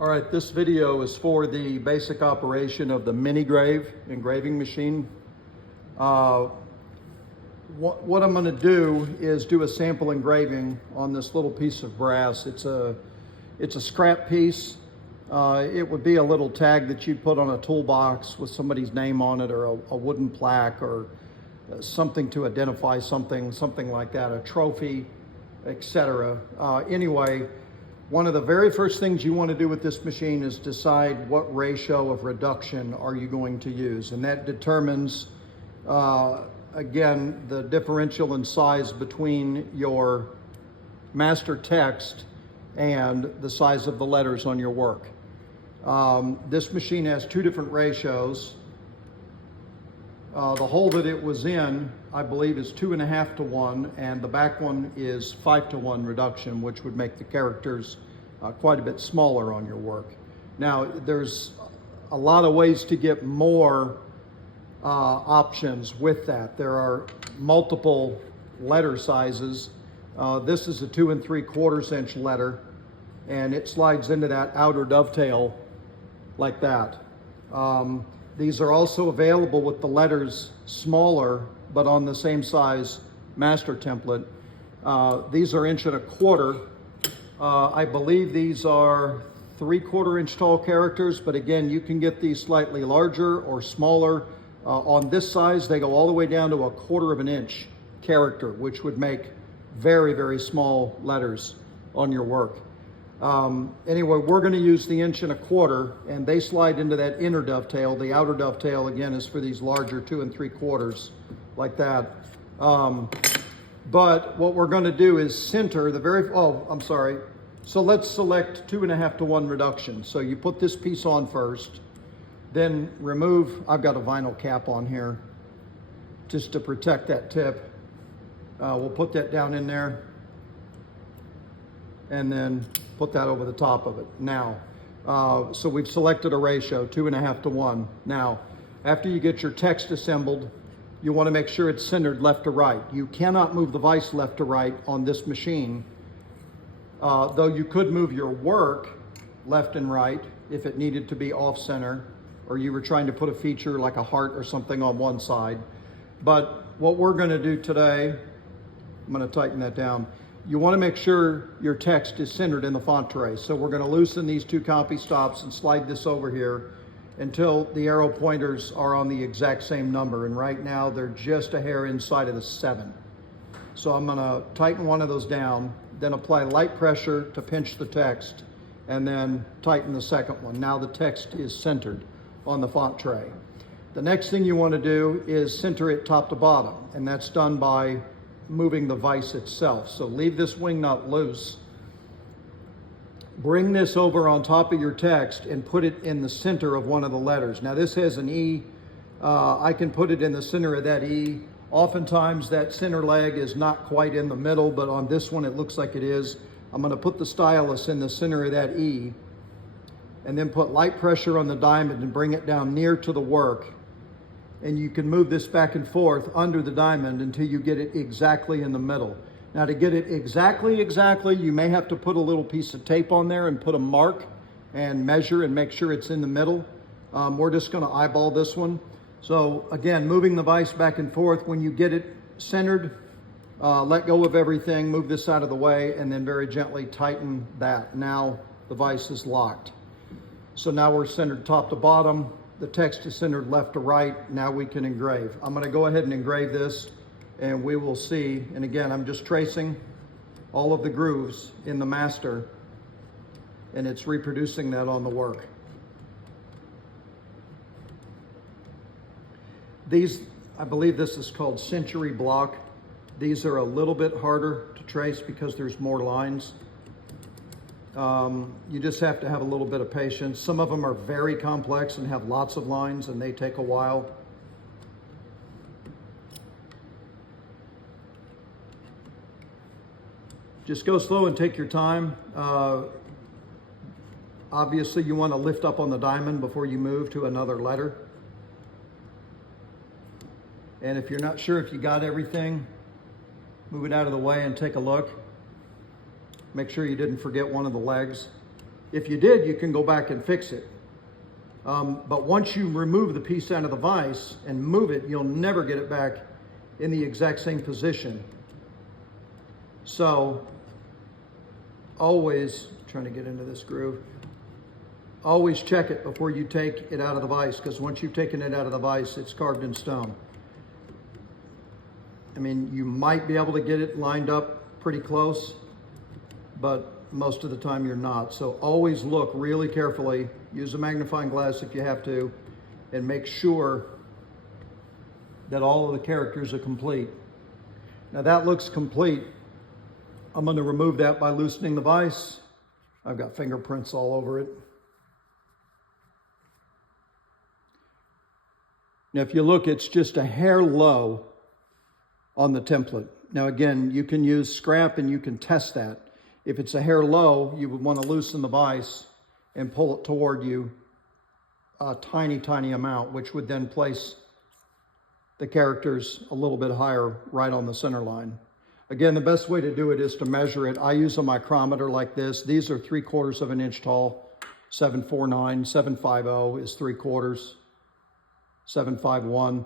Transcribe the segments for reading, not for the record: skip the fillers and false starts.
All right, this video is for the basic operation of the Minigrave engraving machine. What I'm going to do is do a sample engraving on this little piece of brass. It's a scrap piece. It would be a little tag that you'd put on a toolbox with somebody's name on it, or a wooden plaque, or something to identify something like that, a trophy, etc. Anyway, one of the very first things you want to do with this machine is decide what ratio of reduction are you going to use, and that determines again the differential in size between your master text and the size of the letters on your work. This machine has two different ratios. The hole that it was in, I believe, is 2.5 to 1, and the back one is 5 to 1 reduction, which would make the characters quite a bit smaller on your work. Now, there's a lot of ways to get more options with that. There are multiple letter sizes. This is a 2 3/4 inch letter, and it slides into that outer dovetail like that. These are also available with the letters smaller, but on the same size master template. These are 1.25 inch. I believe these are 3/4 inch tall characters, but again, you can get these slightly larger or smaller. On this size, they go all the way down to 1/4 inch character, which would make very, very small letters on your work. Anyway, we're going to use the 1.25 inch, and they slide into that inner dovetail. The outer dovetail, again, is for these larger 2 3/4 like that. But what we're going to do is center the So let's select 2.5 to 1 reduction. So you put this piece on first, then remove, I've got a vinyl cap on here just to protect that tip. We'll put that down in there, and then put that over the top of it. Now, so we've selected a ratio, 2.5 to 1. Now, after you get your text assembled, you want to make sure it's centered left to right. You cannot move the vise left to right on this machine, though you could move your work left and right if it needed to be off center, or you were trying to put a feature like a heart or something on one side. But what we're going to do today, I'm going to tighten that down. You want to make sure your text is centered in the font tray. So we're going to loosen these two copy stops and slide this over here until the arrow pointers are on the exact same number. And right now they're just a hair inside of the 7. So I'm going to tighten one of those down, then apply light pressure to pinch the text, and then tighten the second one. Now the text is centered on the font tray. The next thing you want to do is center it top to bottom, and that's done by moving the vise itself. So leave this wing nut loose. Bring this over on top of your text and put it in the center of one of the letters. Now this has an E. I can put it in the center of that E. Oftentimes that center leg is not quite in the middle, but on this one it looks like it is. I'm going to put the stylus in the center of that E, and then put light pressure on the diamond and bring it down near to the work. And you can move this back and forth under the diamond until you get it exactly in the middle. Now to get it exactly, you may have to put a little piece of tape on there and put a mark and measure and make sure it's in the middle. We're just going to eyeball this one. So again, moving the vise back and forth. When you get it centered, let go of everything, move this out of the way, and then very gently tighten that. Now the vise is locked. So now we're centered top to bottom. The text is centered left to right. Now we can engrave. I'm going to go ahead and engrave this, and we will see. And again, I'm just tracing all of the grooves in the master, and it's reproducing that on the work. These, I believe this is called Century Block. These are a little bit harder to trace because there's more lines. You just have to have a little bit of patience. Some of them are very complex and have lots of lines, and they take a while. Just go slow and take your time. Obviously, you want to lift up on the diamond before you move to another letter. And if you're not sure if you got everything, move it out of the way and take a look. Make sure you didn't forget one of the legs. If you did, you can go back and fix it. But once you remove the piece out of the vise and move it, you'll never get it back in the exact same position. So always, trying to get into this groove, always check it before you take it out of the vise, because once you've taken it out of the vise, it's carved in stone. I mean, you might be able to get it lined up pretty close, but most of the time you're not. So always look really carefully, use a magnifying glass if you have to, and make sure that all of the characters are complete. Now that looks complete. I'm going to remove that by loosening the vise. I've got fingerprints all over it. Now if you look, it's just a hair low on the template. Now again, you can use scrap and you can test that. If it's a hair low, you would want to loosen the vise and pull it toward you a tiny, tiny amount, which would then place the characters a little bit higher right on the center line. Again, the best way to do it is to measure it. I use a micrometer like this. These are 3/4 of an inch tall, 749, 750 is 3/4, 751.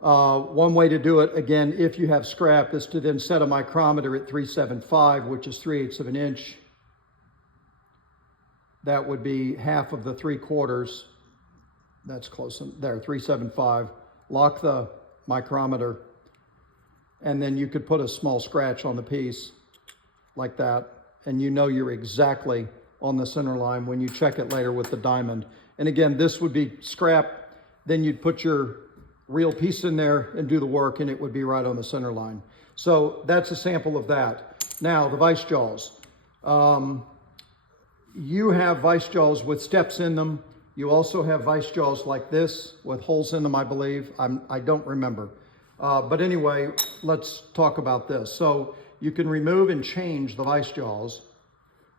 One way to do it, again, if you have scrap, is to then set a micrometer at 375, which is 3/8 of an inch. That would be half of the 3/4. That's close there, 375. Lock the micrometer, and then you could put a small scratch on the piece like that, and you know you're exactly on the center line when you check it later with the diamond. And again, this would be scrap. Then you'd put your real piece in there and do the work, and it would be right on the center line. So that's a sample of that. Now, the vice jaws. You have vice jaws with steps in them. You also have vice jaws like this with holes in them, I believe. I don't remember. But anyway, let's talk about this. So you can remove and change the vice jaws.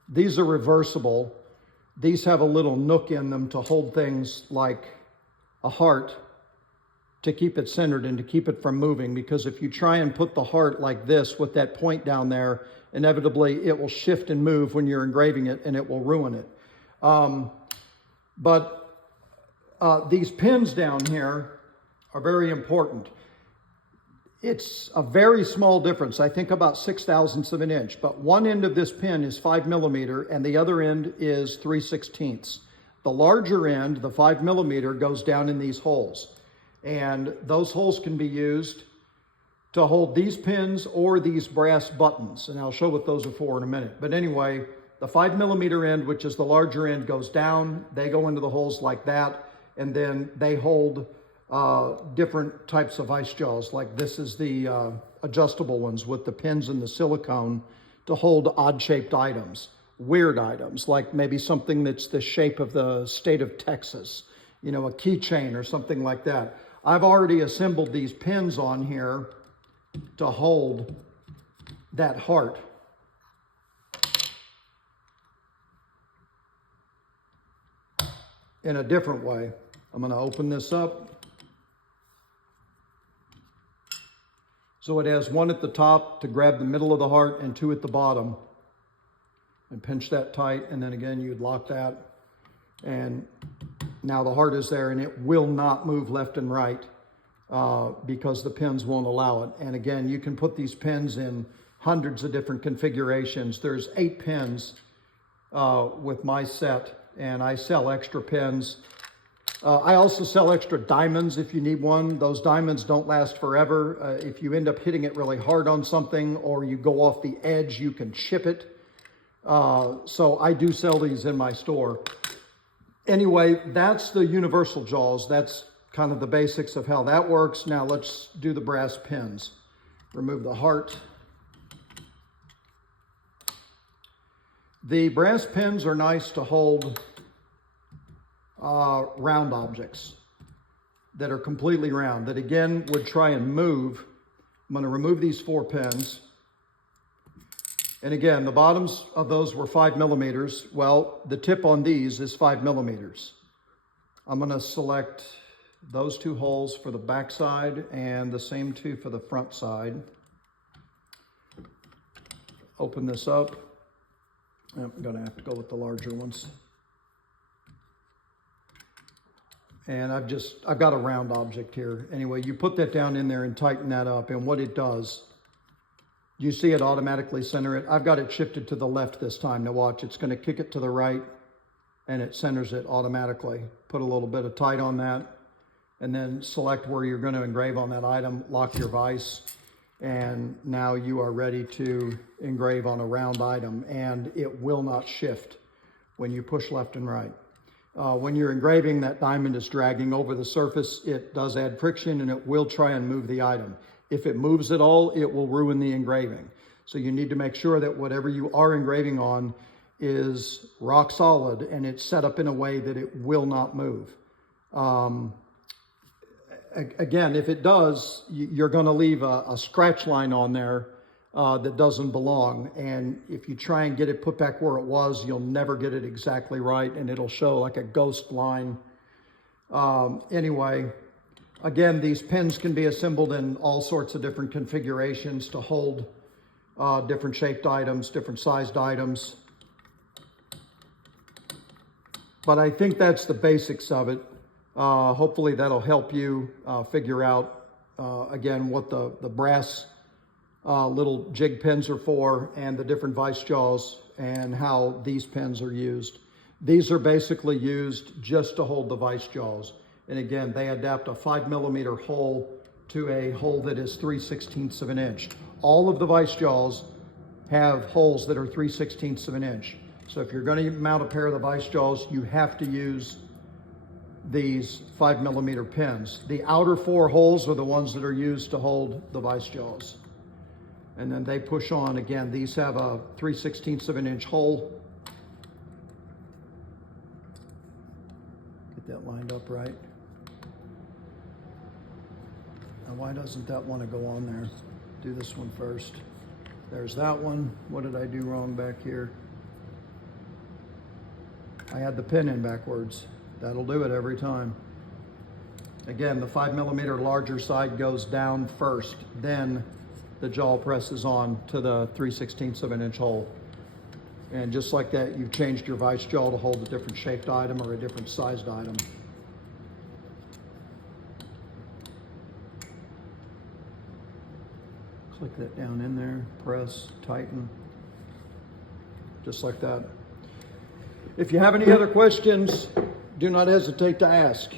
These are reversible. These have a little nook in them to hold things like a heart, to keep it centered and to keep it from moving, because if you try and put the heart like this with that point down there, inevitably it will shift and move when you're engraving it, and it will ruin it. But these pins down here are very important. It's a very small difference, I think about 6/1000 of an inch, but one end of this pin is 5 millimeter and the other end is 3/16. The larger end, the 5 millimeter, goes down in these holes. And those holes can be used to hold these pins or these brass buttons. And I'll show what those are for in a minute. But anyway, the 5 millimeter end, which is the larger end, goes down. They go into the holes like that. And then they hold different types of vice jaws. Like this is the adjustable ones with the pins and the silicone to hold odd shaped items, weird items, like maybe something that's the shape of the state of Texas, you know, a keychain or something like that. I've already assembled these pins on here to hold that heart. In a different way. I'm going to open this up. So it has one at the top to grab the middle of the heart and two at the bottom. And pinch that tight, and then again you'd lock that. And now the heart is there, and it will not move left and right because the pins won't allow it. And again, you can put these pins in hundreds of different configurations. There's 8 pins with my set, and I sell extra pins. I also sell extra diamonds if you need one. Those diamonds don't last forever. If you end up hitting it really hard on something or you go off the edge, you can chip it. So I do sell these in my store. Anyway, that's the universal jaws. That's kind of the basics of how that works. Now let's do the brass pins. Remove the heart. The brass pins are nice to hold round objects that are completely round, that again would try and move. I'm going to remove these 4 pins. And again, the bottoms of those were 5 millimeters. Well, the tip on these is 5 millimeters. I'm going to select those 2 holes for the back side and the same 2 for the front side. Open this up. I'm gonna have to go with the larger ones. And I've got a round object here. Anyway, you put that down in there and tighten that up, and what it does, you see it automatically center it. I've got it shifted to the left this time. Now watch, it's gonna kick it to the right and it centers it automatically. Put a little bit of tight on that and then select where you're gonna engrave on that item, lock your vise, and now you are ready to engrave on a round item, and it will not shift when you push left and right. When you're engraving, that diamond is dragging over the surface. It does add friction and it will try and move the item. If it moves at all, it will ruin the engraving. So you need to make sure that whatever you are engraving on is rock solid and it's set up in a way that it will not move. Again, if it does, you're going to leave a scratch line on there that doesn't belong. And if you try and get it put back where it was, you'll never get it exactly right and it'll show like a ghost line. Anyway, again, these pins can be assembled in all sorts of different configurations to hold different shaped items, different sized items. But I think that's the basics of it. Hopefully that'll help you figure out, again, what the brass little jig pins are for and the different vice jaws and how these pins are used. These are basically used just to hold the vice jaws. And again, they adapt a 5mm hole to a hole that is 3/16 of an inch. All of the vice jaws have holes that are 3/16 of an inch. So if you're going to mount a pair of the vice jaws, you have to use these 5mm pins. The outer 4 holes are the ones that are used to hold the vice jaws. And then they push on. Again, these have a 3/16 of an inch hole. Get that lined up right. Now, why doesn't that want to go on there? Do this one first. There's that one. What did I do wrong back here? I had the pin in backwards. That'll do it every time. Again, the 5mm larger side goes down first, then the jaw presses on to the 3/16 of an inch hole. And just like that, you've changed your vice jaw to hold a different shaped item or a different sized item. Click that down in there, press, tighten, just like that. If you have any other questions, do not hesitate to ask.